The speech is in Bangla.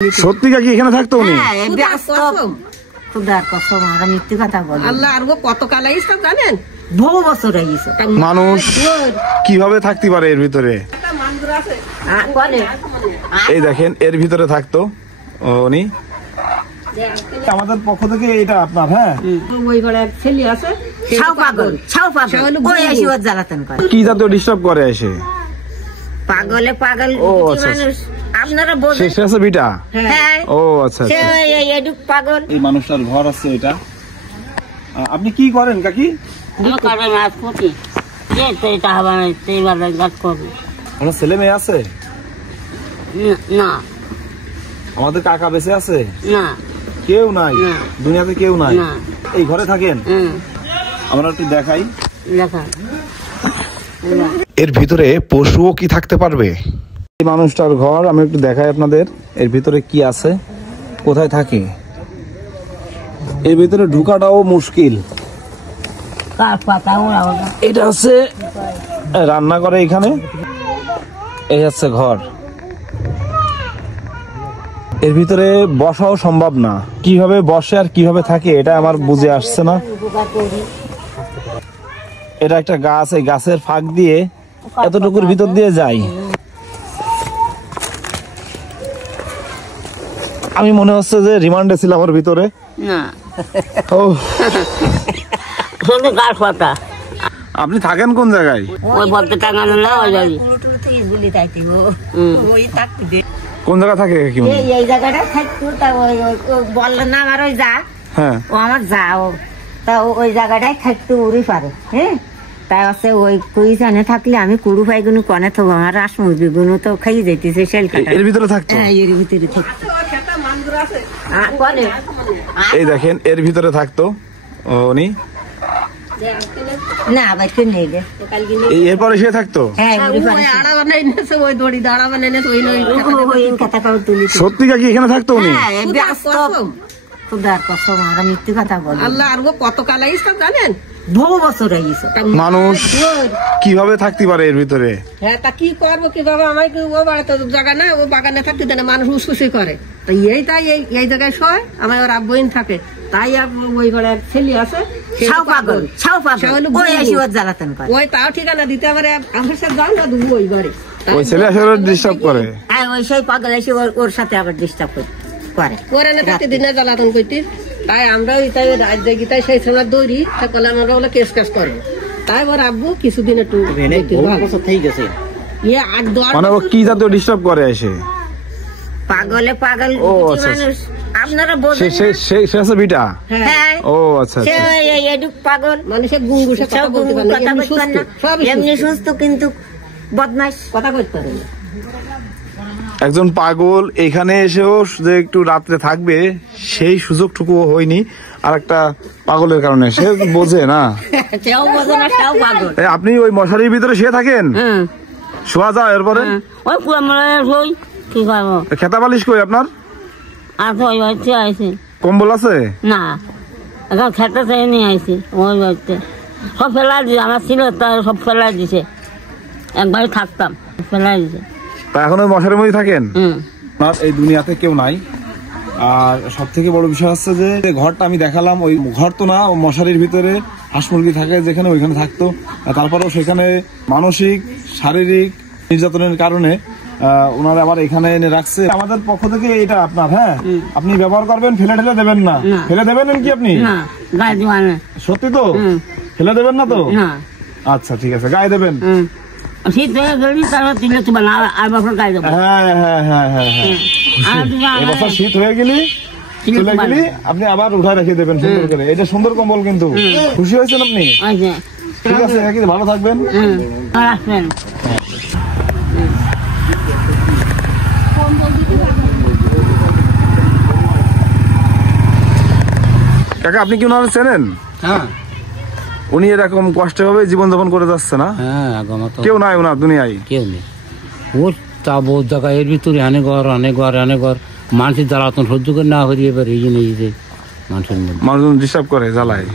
সত্যি কাকি এখানে থাকতো উনি? মানুষ কিভাবে থাকতে পারে এর ভিতরে? এই দেখেন এর ভিতরে থাকতো উনি। আমাদের পক্ষ থেকে এটা আপনার। হ্যাঁ, কি জাতীয় ডিস্টার্ব করে এসে? পাগলে পাগল মানুষ আপনারা বোঝেন। শেষ আছে বিটা। ও আচ্ছা, পাগল। এই মানুষটার ঘর আছে এটা। আপনি কি করেন কাকি? আমার ছেলে মেয়ে আছে না, আমাদের কাকা বেঁচে আছে না, কেউ নাই দুনিয়াতে, কেউ নাই। এই ঘরে থাকেন? আমরা একটু দেখাই। এর ভিতরে পশুও কি থাকতে পারবে? এই মানুষটার ঘর আমি একটু দেখাই আপনাদের। এর ভিতরে কি আছে, কোথায় থাকে, এর ভিতরে ঢুকাটাও মুশকিল। এটা হচ্ছে রান্না করে এখানে, এই হচ্ছে ঘর। এর ভিতরে বসাও সম্ভব না। কিভাবে বসে আর কিভাবে থাকে এটা আমার বুঝে আসছে না। এটা একটা গাছ, এই গাছের ফাঁক দিয়ে এতটুকুর ভিতর দিয়ে যাই। আমি মনে হচ্ছে যে রিমান্ডে ছিলাম ওর ভিতরে। আপনি থাকেন কোন জায়গায়? কোন জায়গা থাকে? এই জায়গাটা থাকতো, বললো না আমার ওই যা, ও আমার যাও, তা ওই জায়গাটাই থাকতো উড়ি পারে। হ্যাঁ, তাই হচ্ছে ওই কুইজানে থাকলে আমি কুড়ু পাই গুলো কনে থাকবো, আমার রাস মুরগি গুলো তো খাইয়ে যাইতেছে। এর ভিতরে থাকতো? হ্যাঁ, এর ভিতরে থাকতো। এই দেখেন এর ভিতরে থাকতো উনি। না ভাই, তুই নেই গে, এরপরে সে থাকতো। সত্যি কাকি এখানে থাকতো উনি? মিথ্যে কথা বলি। কত কাল জানেন, বহু বছর হয়ে গেছে। মানুষ কিভাবে থাকতে পারে এর ভিতরে? হ্যাঁ, তা কি করবো কিভাবে? আমাকে ও বাড়িতে জায়গা না, ও বাগানে থাকতে দেয় না, মানুষ উসকুসি করে। তো তাই এই জায়গায় শোয়, আমার ওর আব্বইন থাকে। তাই ওই ঘরে ছেলে আছে, ওই তাও ঠিকানা দিতে আমার সাথে যাও না, দুবো ওই ঘরে। ওই ছেলে আসলে ডিস্টার্ব করে। হ্যাঁ, ওই সেই পাগল এসে ওর সাথে আবার ডিস্টার্ব করে না, থাকতে দিনে জ্বালাতন করতে। তাই আমরা তাই রাত জাগি, তাই সেই সময় দৌড়ি থাকলে আমরা বলে কেস কাজ করবো। তাই ওর আব্বু কিছুদিন একটু মানে ও কি জাতীয় ডিস্টার্ব করে এসে? পাগলে পাগল মানুষ আপনারা বোঝেন। বিটা। ও আচ্ছা, পাগল মানুষের গুঙ্গুসে কথা বলতে পারে না, এমনি সুস্থ কিন্তু বদমাইশ, কথা বলতে পারে না। একজন পাগল এখানে এসেও যে একটু রাত্রে থাকবে সেই সুযোগটুকু হয়নি। আর একটা পাগলের কারণে সে বোঝে না। আপনি ওই মশারির ভিতরে শুয়ে থাকেন? শোয়া যায় এরপরে? খেতা বালিশ কই আপনার? কম্বল আছে না? এখন খেতে চাই নিয়ে আইছি, ওই বাড়িতে সব ফেলাই দিছে। আমার ছিল সব ফেলাই দিছে, একবারে থাকতাম, ফেলাই দিছে। তা এখন ওই মশারির মধ্যে থাকেন? এই দুনিয়াতে কেউ নাই। আর সব থেকে বড় বিষয় হচ্ছে যে ঘরটা আমি দেখালাম, ওই ঘর তো না, মশারির ভিতরে হাঁস মুরগি থাকে যেখানে, ওইখানে থাকতো। তারপরেও সেখানে মানসিক শারীরিক নির্যাতনের কারণে ওনারা আবার এখানে এনে রাখছে। আমাদের পক্ষ থেকে এটা আপনার। হ্যাঁ, আপনি ব্যবহার করবেন, ফেলে ঠেলে দেবেন না। ফেলে দেবেন কি আপনি? সত্যি তো? ফেলে দেবেন না তো? আচ্ছা ঠিক আছে, গায়ে দেবেন। শীত হয়ে গেলি তারপর তুলে তুবা না, আর বছর গায়ে দেবো। এবছর শীত হয়ে গেলি চলে গেলি আপনি আবার উঠায় রেখে দেবেন সুন্দর করে। এটা সুন্দর কম্বল কিন্তু। খুশি হয়েছেন আপনি? ঠিক আছে, ভালো থাকবেন। কাকা, আপনি কি ওনারা চেনেন? হ্যাঁ, উনি এরকম কষ্টে ভাবে জীবনযাপন করে যাচ্ছে না? হ্যাঁ, কেউ নাই ওনার দুনিয়ায়, কেউ নেই। ও তা বহুত জায়গায় এর ভিতরে আনে ঘর মানুষের জ্বালাতন সহ্য করে না হয়ে এবার এই যে মানুষের মানুষ ডিস্টার্ব করে জ্বালায়।